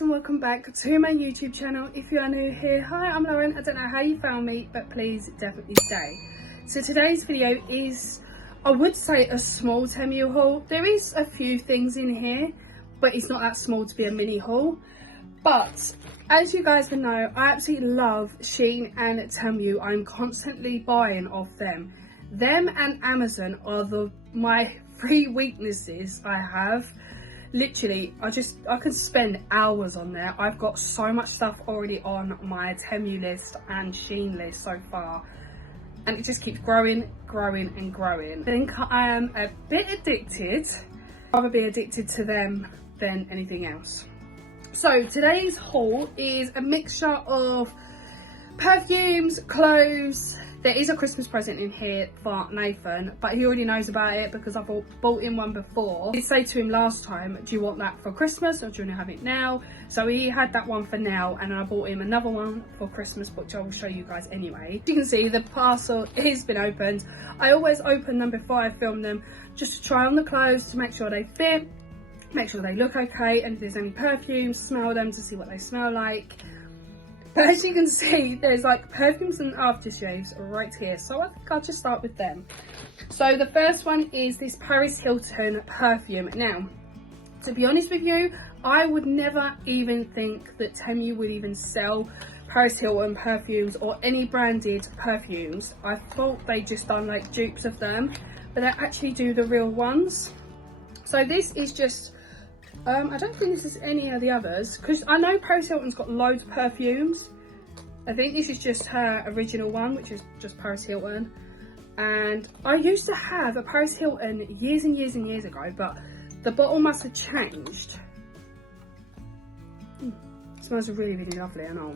And welcome back to my YouTube channel. If you are new here, hi, I'm Lauren. I don't know how you found me, but please definitely stay. So today's video is, I would say, a small Temu haul. There is a few things in here, but it's not that small to be a mini haul. But as you guys can know, I absolutely love Shein and Temu. I'm constantly buying off them. Them and Amazon are my three weaknesses I have. Literally, I can spend hours on there. I've got so much stuff already on my Temu list and Shein list so far, and it just keeps growing and growing. I think I am a bit addicted. I'd rather be addicted to them than anything else. So today's haul is a mixture of perfumes, clothes. There is a Christmas present in here for Nathan, but he already knows about it because I've bought him one before. I did say to him last time, do you want that for Christmas or do you want to have it now? So he had that one for now, and I bought him another one for Christmas, which I will show you guys anyway. You can see the parcel has been opened. I always open them before I film them, just to try on the clothes to make sure they fit, make sure they look okay, and if there's any perfumes, smell them to see what they smell like. But as you can see, there's like perfumes and aftershaves right here, so I think I'll just start with them. So the first one is this Paris Hilton perfume. Now, to be honest with you, I would never even think that Temu would even sell Paris Hilton perfumes or any branded perfumes. I thought they just done like dupes of them, but they actually do the real ones. So this is just I don't think this is any of the others, because I know Paris Hilton's got loads of perfumes. I think this is just her original one, which is just Paris Hilton. And I used to have a Paris Hilton years and years and years ago, but the bottle must have changed. It smells really, really lovely, I know.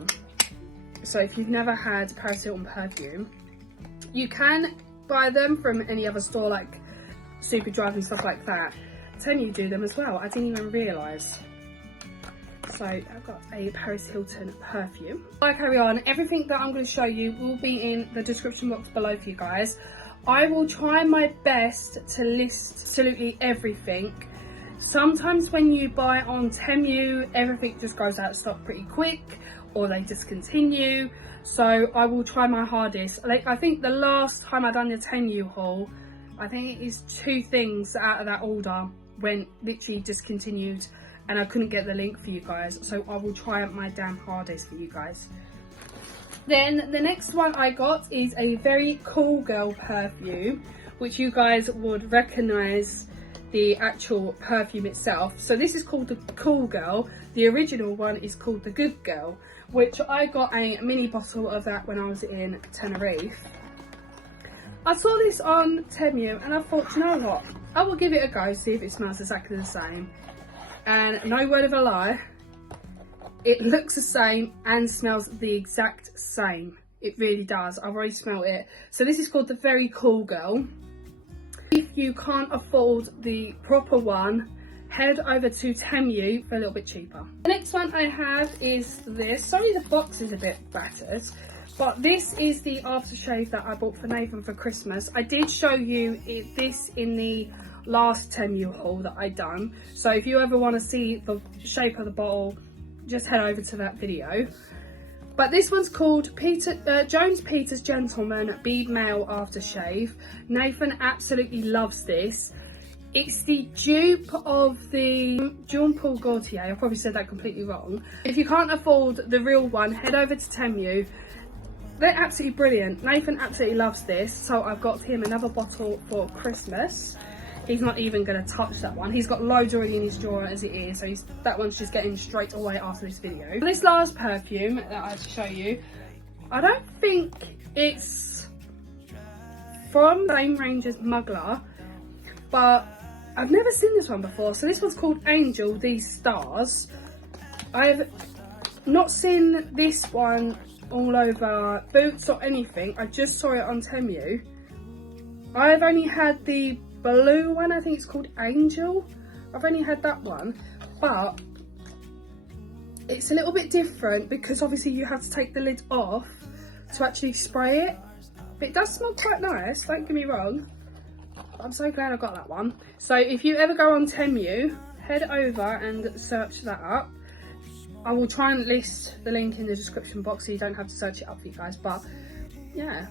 So if you've never had Paris Hilton perfume, you can buy them from any other store like Superdrug and stuff like that. Temu do them as well. I didn't even realise. So I've got a Paris Hilton perfume. Before I carry on, everything that I'm going to show you will be in the description box below for you guys. I will try my best to list absolutely everything. Sometimes when you buy on Temu, everything just goes out of stock pretty quick, or they discontinue. So I will try my hardest. Like, I think the last time I done the Temu haul, I think it is 2 things out of that order when literally discontinued, and I couldn't get the link for you guys, so I will try my damn hardest for you guys. Then the next one I got is a very cool girl perfume, which you guys would recognize the actual perfume itself. So this is called the Cool Girl. The original one is called the Good Girl, which I got a mini bottle of that when I was in Tenerife. I saw this on Temu and I thought, you know what, I will give it a go, see if it smells exactly the same. And no word of a lie, it looks the same and smells the exact same. It really does. I've already smelled it. So this is called the Very Cool Girl. If you can't afford the proper one, head over to Temu for a little bit cheaper. The next one I have is this. Sorry, the box is a bit battered. But this is the aftershave that I bought for Nathan for Christmas. I did show you this in the last Temu haul that I done. So if you ever want to see the shape of the bottle, just head over to that video. But this one's called Jones Peters Gentleman Bead Male Aftershave. Nathan absolutely loves this. It's the dupe of the Jean Paul Gaultier. I probably said that completely wrong. If you can't afford the real one, head over to Temu. They're absolutely brilliant. Nathan absolutely loves this, so I've got him another bottle for Christmas. He's not even going to touch that one. He's got loads already in his drawer as it is, so that one's just getting straight away after this video. This last perfume that I have to show you, I don't think it's from the same range as Mugler, but I've never seen this one before. So this one's called Angel These Stars. I've not seen this one all over Boots or anything. I just saw it on Temu. I've only had the blue one, I think it's called Angel. I've only had that one, but it's a little bit different because obviously you have to take the lid off to actually spray it. But it does smell quite nice, don't get me wrong. I'm so glad I got that one. So if you ever go on Temu, head over and search that up. I will try and list the link in the description box so you don't have to search it up for you guys, but yeah,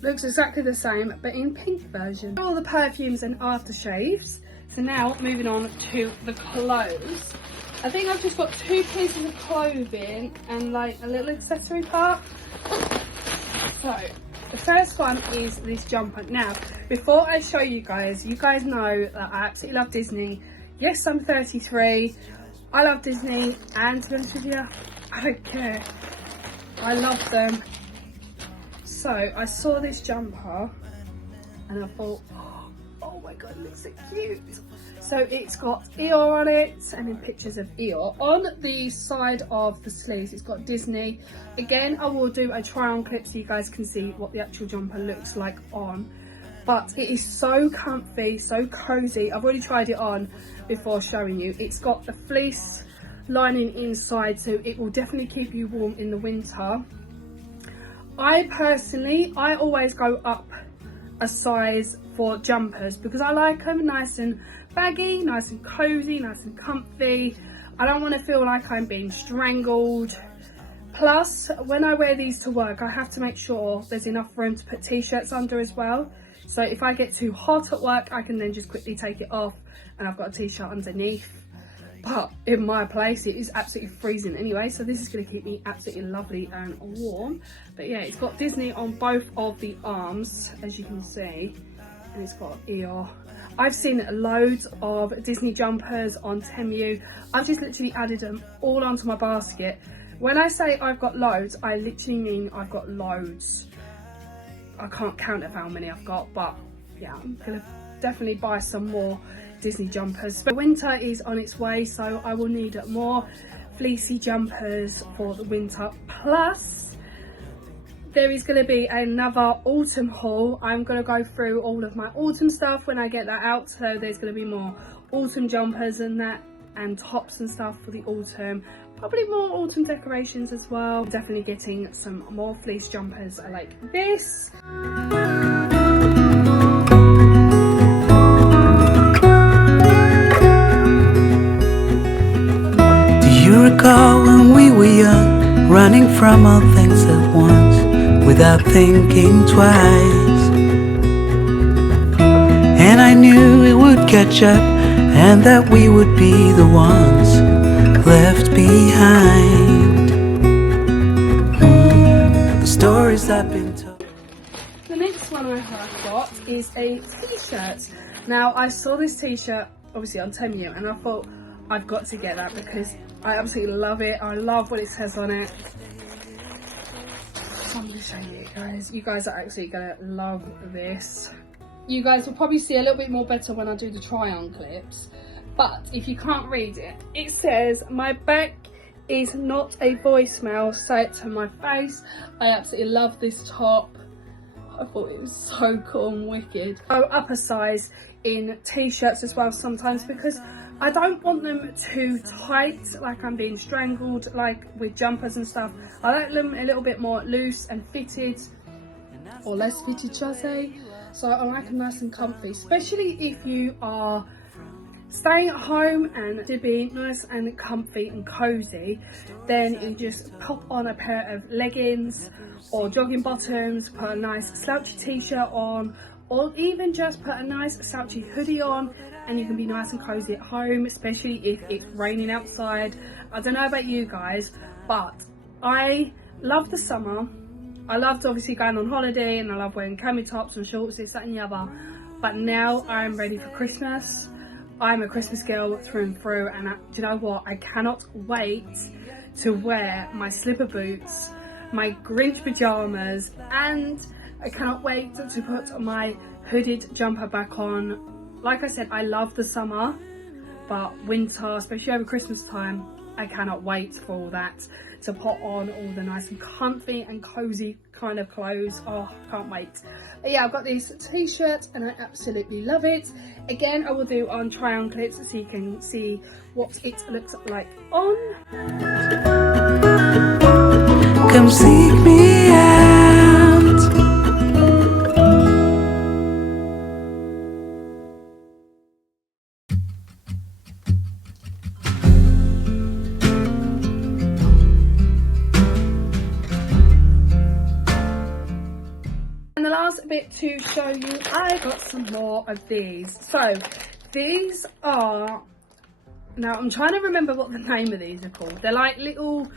looks exactly the same but in pink version. All the perfumes and aftershaves. So now moving on to the clothes. I think I've just got 2 pieces of clothing and like a little accessory part. So the first one is this jumper. Now before I show you guys know that I absolutely love Disney. Yes, I'm 33. I love Disney, and to be honest with you, I don't care. I love them. So I saw this jumper and I thought, oh my god, it looks so cute. So it's got EEYORE on it, and in pictures of EEYORE. On the side of the sleeves, it's got Disney. Again, I will do a try on clip so you guys can see what the actual jumper looks like on. But it is so comfy, so cozy. I've already tried it on before showing you. It's got the fleece lining inside, so it will definitely keep you warm in the winter. I always go up a size for jumpers because I like them nice and baggy, nice and cozy, nice and comfy. I don't want to feel like I'm being strangled. Plus, when I wear these to work, I have to make sure there's enough room to put t-shirts under as well. So if I get too hot at work, I can then just quickly take it off and I've got a t-shirt underneath. But in my place, it is absolutely freezing anyway, so this is going to keep me absolutely lovely and warm. But yeah, it's got Disney on both of the arms, as you can see, and it's got EEYORE. I've seen loads of Disney jumpers on Temu. I've just literally added them all onto my basket. When I say I've got loads, I literally mean I've got loads. I can't count of how many I've got, but yeah, I'm gonna definitely buy some more Disney jumpers. But winter is on its way, so I will need more fleecy jumpers for the winter. Plus, there is going to be another autumn haul. I'm going to go through all of my autumn stuff when I get that out, so there's going to be more autumn jumpers and that, and tops and stuff for the autumn. Probably more autumn decorations as well. Definitely getting some more fleece jumpers like this. Do you recall when we were young, running from all things at once, without thinking twice? And I knew it would catch up, and that we would be the ones left behind. The stories I've been told. The next one I have got is a t-shirt. Now I saw this t-shirt obviously on Temu and I thought I've got to get that because I absolutely love it. I love what it says on it. So I'm going to show you guys. You guys are actually going to love this. You guys will probably see a little bit more better when I do the try on clips. But if you can't read it, it says, "My back is not a voicemail, say it to my face." I absolutely love this top. I thought it was so cool and wicked. Go up a size in t-shirts as well sometimes because I don't want them too tight, like I'm being strangled, like with jumpers and stuff. I like them a little bit more loose and fitted, or less fitted, shall I say. So I like them nice and comfy, especially if you are staying at home and to be nice and comfy and cozy. Then you just pop on a pair of leggings or jogging bottoms, put a nice slouchy t-shirt on, or even just put a nice slouchy hoodie on, and you can be nice and cozy at home, especially if it's raining outside. I don't know about you guys, but I love the summer. I loved obviously going on holiday and I love wearing cami tops and shorts, this, that and the other. But now I'm ready for Christmas. I'm a Christmas girl through and through, and do you know what? I cannot wait to wear my slipper boots, my Grinch pajamas, and I cannot wait to put my hooded jumper back on. Like I said, I love the summer, but winter, especially over Christmas time, I cannot wait for all that, to put on all the nice and comfy and cozy kind of clothes. Oh, can't wait. But yeah, I've got this t-shirt and I absolutely love it. Again, I will do on try on clips so you can see what it looks like on. Come seek me out. wanted to show you, I got some more of these. So these are, now I'm trying to remember what the name of these are called. They're like little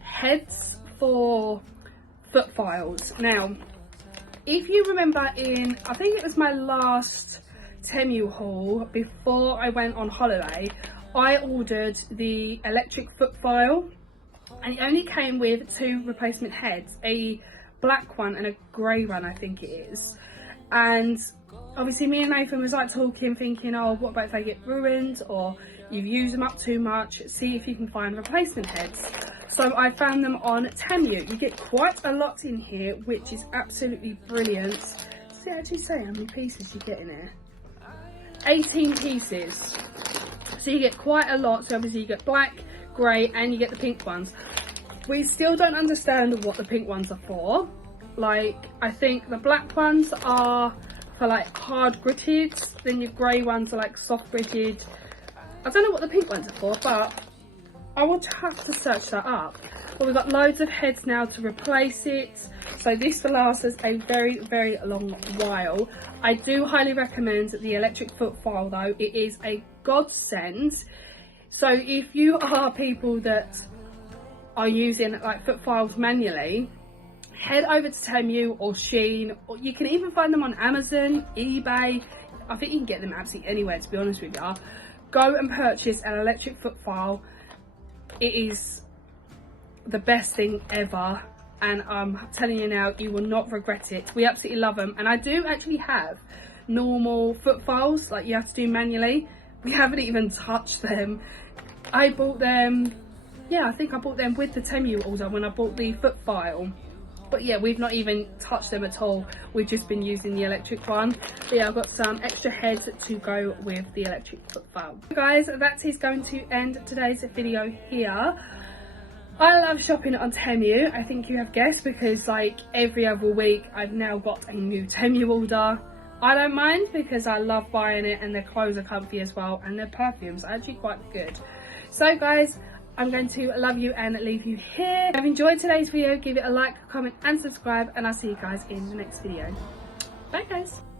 heads for foot files. Now, if you remember in, I think it was my last Temu haul before I went on holiday, I ordered the electric foot file, and it only came with 2 replacement heads, a black one and a grey one, I think it is. And obviously me and Nathan was like talking, thinking, oh, what about if they get ruined or you've used them up too much, see if you can find replacement heads. So I found them on Temu. You get quite a lot in here, which is absolutely brilliant. Does it actually say how many pieces you get in here? 18 pieces. So you get quite a lot. So obviously you get black, grey, and you get the pink ones. We still don't understand what the pink ones are for. Like, I think the black ones are for like hard gritted, then your grey ones are like soft gritted. I don't know what the pink ones are for, but I will have to search that up. But we've got loads of heads now to replace it, so this will last us a very, very long while. I do highly recommend the electric foot file though. It is a godsend. So if you are people that are using like foot files manually, head over to Temu or Shein, or you can even find them on Amazon, eBay. I think you can get them absolutely anywhere, to be honest with you. Go and purchase an electric foot file. It is the best thing ever, and I'm telling you now, you will not regret it. We absolutely love them, and I do actually have normal foot files like you have to do manually. We haven't even touched them. I bought them, yeah, I think I bought them with the Temu order when I bought the foot file. But yeah, we've not even touched them at all. We've just been using the electric one. But yeah, I've got some extra heads to go with the electric foot file. So guys, that is going to end today's video here. I love shopping on Temu. I think you have guessed, because like every other week I've now got a new Temu order. I don't mind because I love buying it, and their clothes are comfy as well, and their perfumes are actually quite good. So guys, I'm going to love you and leave you here. If you've enjoyed today's video, give it a like, comment and subscribe, and I'll see you guys in the next video. Bye guys.